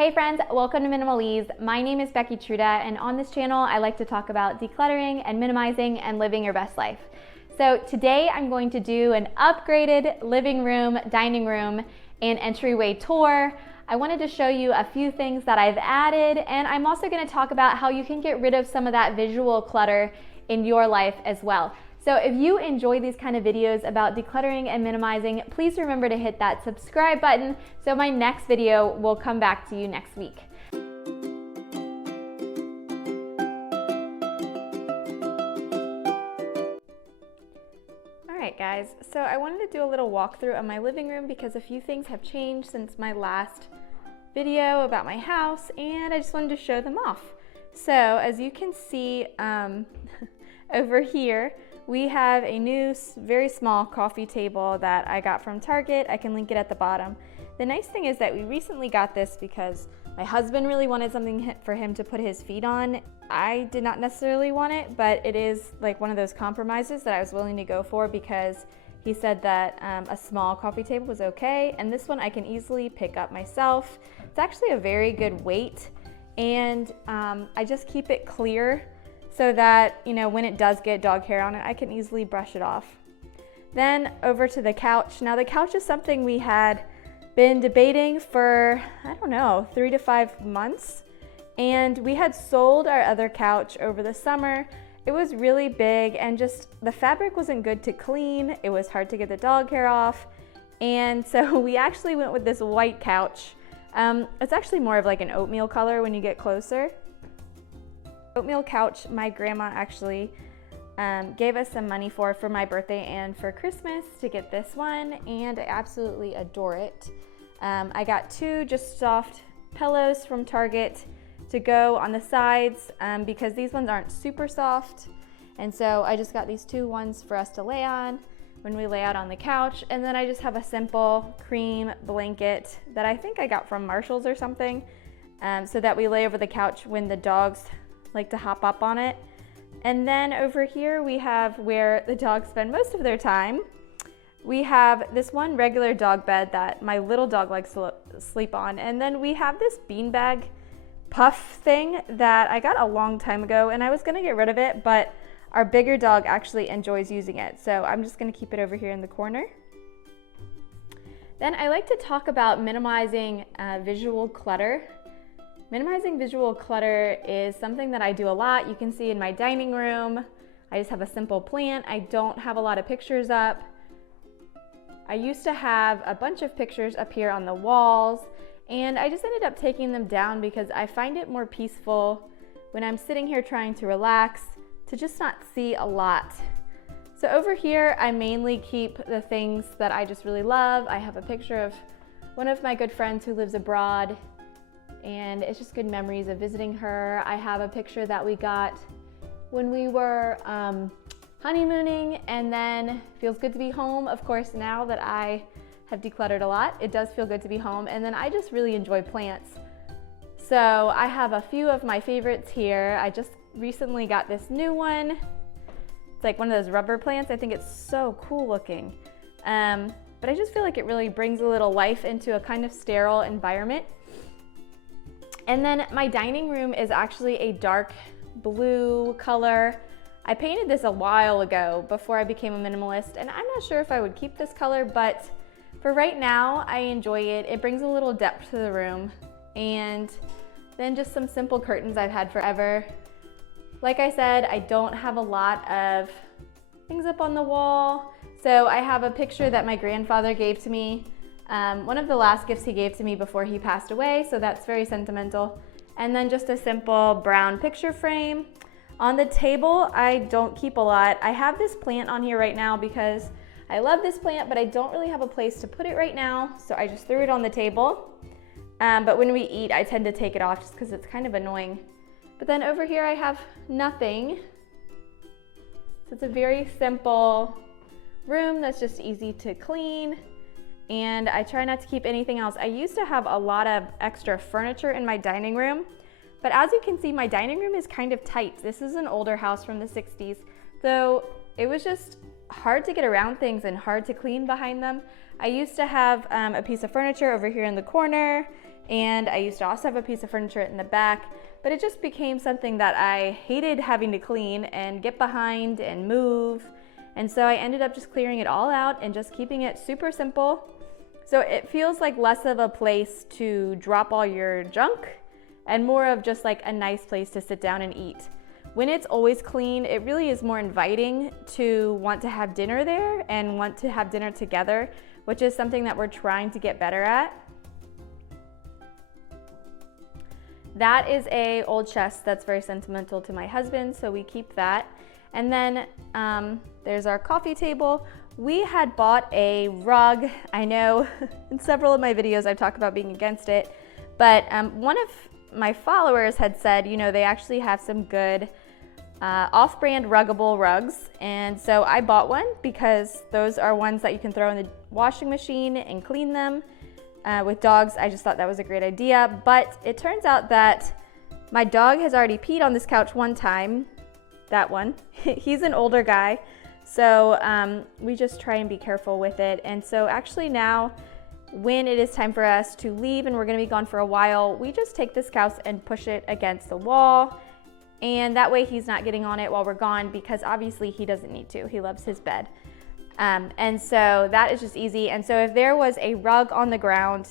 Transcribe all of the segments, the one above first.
Hey friends, welcome to Minimalist. My name is Becky Truda, and on this channel I like to talk about decluttering and minimizing and living your best life. So today I'm going to do an upgraded living room, dining room, and entryway tour. I wanted to show you a few things that I've added, and I'm also going to talk about how you can get rid of some of that visual clutter in your life as well. So if you enjoy these kind of videos about decluttering and minimizing, please remember to hit that subscribe button so my next video will come back to you next week. Alright guys, so I wanted to do a little walkthrough of my living room because a few things have changed since my last video about my house, and I just wanted to show them off. So as you can see over here, we have a new, very small coffee table that I got from Target. I can link it at the bottom. The nice thing is that we recently got this because my husband really wanted something for him to put his feet on. I did not necessarily want it, but it is like one of those compromises that I was willing to go for because he said that a small coffee table was okay, and this one I can easily pick up myself. It's actually a very good weight, and I just keep it clear so that, you know, when it does get dog hair on it, I can easily brush it off. Then over to the couch. Now the couch is something we had been debating for, I don't know, 3 to 5 months. And we had sold our other couch over the summer. It was really big and just the fabric wasn't good to clean. It was hard to get the dog hair off. And so we actually went with this white couch. It's actually more of like an oatmeal color when you get closer. Oatmeal couch, my grandma actually gave us some money for my birthday and for Christmas to get this one, and I absolutely adore it. I got 2 just soft pillows from Target to go on the sides because these ones aren't super soft, and so I just got these 2 ones for us to lay on when we lay out on the couch. And then I just have a simple cream blanket that I think I got from Marshall's or something, so that we lay over the couch when the dogs like to hop up on it. And then over here we have where the dogs spend most of their time. We have this one regular dog bed that my little dog likes to sleep on, and then we have this beanbag puff thing that I got a long time ago, and I was gonna get rid of it, but our bigger dog actually enjoys using it, so I'm just gonna keep it over here in the corner. Then I like to talk about minimizing visual clutter. Minimizing visual clutter is something that I do a lot. You can see in my dining room, I just have a simple plant. I don't have a lot of pictures up. I used to have a bunch of pictures up here on the walls, and I just ended up taking them down because I find it more peaceful when I'm sitting here trying to relax to just not see a lot. So over here, I mainly keep the things that I just really love. I have a picture of one of my good friends who lives abroad, and it's just good memories of visiting her. I have a picture that we got when we were honeymooning, and then feels good to be home. Of course, now that I have decluttered a lot, it does feel good to be home, and then I just really enjoy plants. So I have a few of my favorites here. I just recently got this new one. It's like one of those rubber plants. I think it's so cool looking. But I just feel like it really brings a little life into a kind of sterile environment. And then my dining room is actually a dark blue color. I painted this a while ago before I became a minimalist, and I'm not sure if I would keep this color, but for right now, I enjoy it. It brings a little depth to the room. And then just some simple curtains I've had forever. Like I said, I don't have a lot of things up on the wall. So I have a picture that my grandfather gave to me. One of the last gifts he gave to me before he passed away, so that's very sentimental. And then just a simple brown picture frame. On the table, I don't keep a lot. I have this plant on here right now because I love this plant, but I don't really have a place to put it right now, so I just threw it on the table. But when we eat, I tend to take it off just because it's kind of annoying. But then over here, I have nothing. So it's a very simple room that's just easy to clean. And I try not to keep anything else. I used to have a lot of extra furniture in my dining room, but as you can see, my dining room is kind of tight. This is an older house from the 60s, so it was just hard to get around things and hard to clean behind them. I used to have a piece of furniture over here in the corner, And I used to also have a piece of furniture in the back, but it just became something that I hated having to clean and get behind and move. And so I ended up just clearing it all out and just keeping it super simple. So it feels like less of a place to drop all your junk and more of just like a nice place to sit down and eat. When it's always clean, it really is more inviting to want to have dinner there and want to have dinner together, which is something that we're trying to get better at. That is a old chest that's very sentimental to my husband, so we keep that. And then there's our coffee table. We had bought a rug. I know in several of my videos I've talked about being against it, but one of my followers had said, you know, they actually have some good off-brand ruggable rugs. And so I bought one because those are ones that you can throw in the washing machine and clean them. With dogs, I just thought that was a great idea. But it turns out that my dog has already peed on this couch one time. That one. He's an older guy. So we just try and be careful with it. And so actually now, when it is time for us to leave and we're gonna be gone for a while, we just take this couch and push it against the wall. And that way he's not getting on it while we're gone, because obviously he doesn't need to. He loves his bed. And so that is just easy. And so if there was a rug on the ground,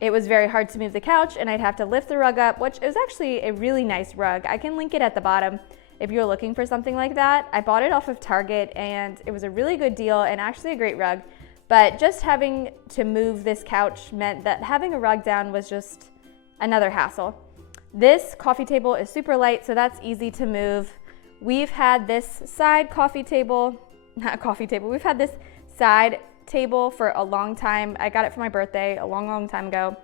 it was very hard to move the couch and I'd have to lift the rug up, which is actually a really nice rug. I can link it at the bottom if you're looking for something like that. I bought it off of Target and it was a really good deal and actually a great rug. But just having to move this couch meant that having a rug down was just another hassle. This coffee table is super light, so that's easy to move. We've had this side coffee table, not coffee table, we've had this side table for a long time. I got it for my birthday a long time ago.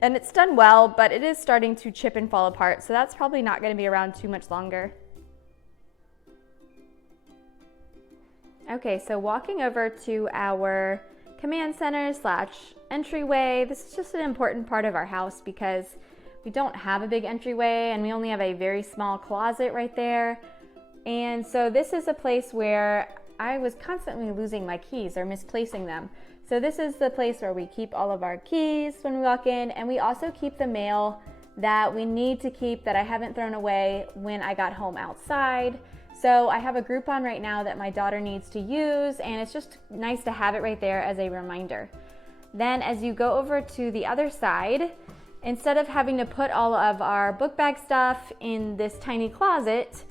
And it's done well, but it is starting to chip and fall apart, so that's probably not going to be around too much longer. Okay, so walking over to our command center / entryway. This is just an important part of our house because we don't have a big entryway and we only have a very small closet right there. And so this is a place where I was constantly losing my keys or misplacing them. So this is the place where we keep all of our keys when we walk in, and we also keep the mail that we need to keep that I haven't thrown away when I got home outside. So I have a Groupon right now that my daughter needs to use, and it's just nice to have it right there as a reminder. Then as you go over to the other side, instead of having to put all of our book bag stuff in this tiny closet,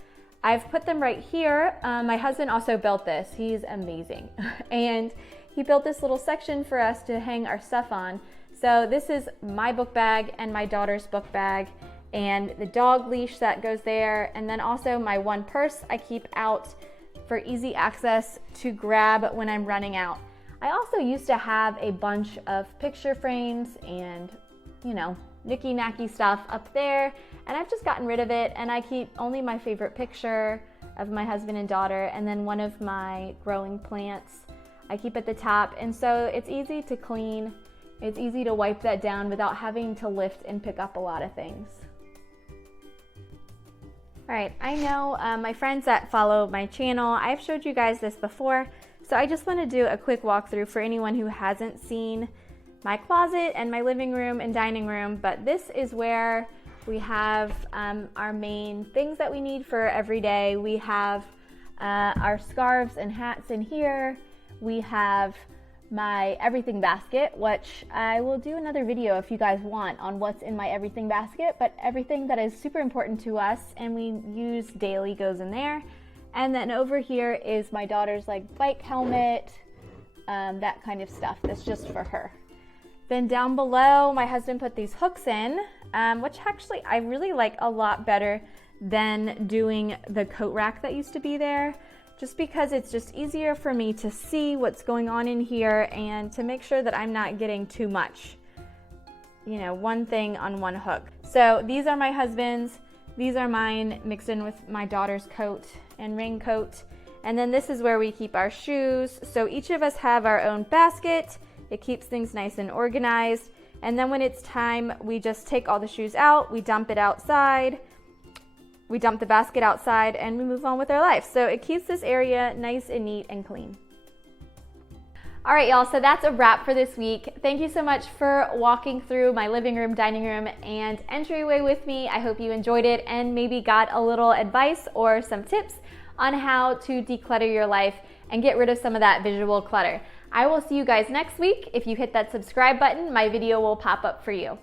I've put them right here. My husband also built this. He's amazing. And he built this little section for us to hang our stuff on. So this is my book bag and my daughter's book bag and the dog leash that goes there. And then also my one purse I keep out for easy access to grab when I'm running out. I also used to have a bunch of picture frames and, you know, knicky-knacky stuff up there, and I've just gotten rid of it, and I keep only my favorite picture of my husband and daughter, and then one of my growing plants I keep at the top. And so it's easy to clean, it's easy to wipe that down without having to lift and pick up a lot of things. All right, I know my friends that follow my channel, I've showed you guys this before, so I just want to do a quick walkthrough for anyone who hasn't seen my closet and my living room and dining room. But this is where we have our main things that we need for every day. We have our scarves and hats in here. We have my everything basket, which I will do another video if you guys want on what's in my everything basket, but everything that is super important to us and we use daily goes in there. And then over here is my daughter's like bike helmet, that kind of stuff that's just for her. Then down below, my husband put these hooks in, which actually I really like a lot better than doing the coat rack that used to be there, just because it's just easier for me to see what's going on in here and to make sure that I'm not getting too much, you know, one thing on one hook. So these are my husband's, these are mine mixed in with my daughter's coat and raincoat. And then this is where we keep our shoes. So each of us have our own basket. It keeps things nice and organized. And then when it's time, we just take all the shoes out, we dump it outside, we dump the basket outside, and we move on with our life. So it keeps this area nice and neat and clean. All right, y'all, so that's a wrap for this week. Thank you so much for walking through my living room, dining room, and entryway with me. I hope you enjoyed it and maybe got a little advice or some tips on how to declutter your life and get rid of some of that visual clutter. I will see you guys next week. If you hit that subscribe button, my video will pop up for you.